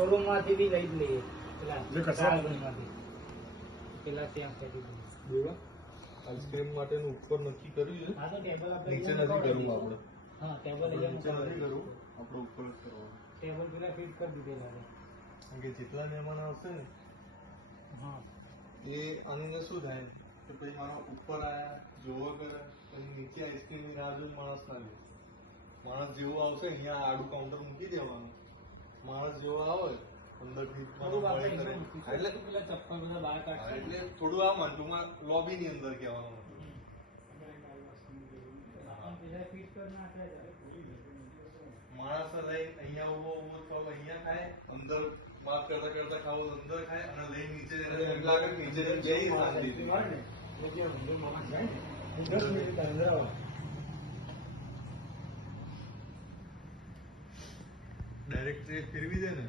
Showroom માંથી બી લઈ જ લઈએ પેલા ત્યાં કરી દીધું આઈસ્ક્રીમ માટેનું ઉપર નક્કી કર્યું છે. હા તો ટેબલ આપણે નીચે નથી કરવું આપણે. હા ટેબલ અહીંયા નીચે નથી કરવું, આપણે ઉપર જ કરવાનું. ટેબલ પેલા ફિટ કરી દીધેલા છે. કારણ કે જેટલા મહેમાન આવશે ને હા એ આની અંદર શું થાય કે ભાઈ મારા ઉપર આયા જોવા કરે પછી નીચે આઈસ્ક્રીમની રાહ જોઈને માણસ ના લે. માણસ જેવો આવશે અહીંયા આડું કાઉન્ટર મૂકી દેવાનું. માણસ જેવો આવે અંદરથી થોડું આપણે એટલે પેલા ચપ્પલ બધા બહાર કાઢશે એટલે થોડું આ મંટુમાં લોબીની અંદર કહેવાનું હતું. ફિટ કરી નાખે માણસ લઈ અહીંયા ઉભો તો અહીંયા ખાય, અંદર વાત કરતા કરતા ખાવો તો અંદર ખાય અને લઈ નીચે એમ લાગે કે નીચે જઈ શાંતિથી. ડાયરેક્ટ ફેરવી દે ને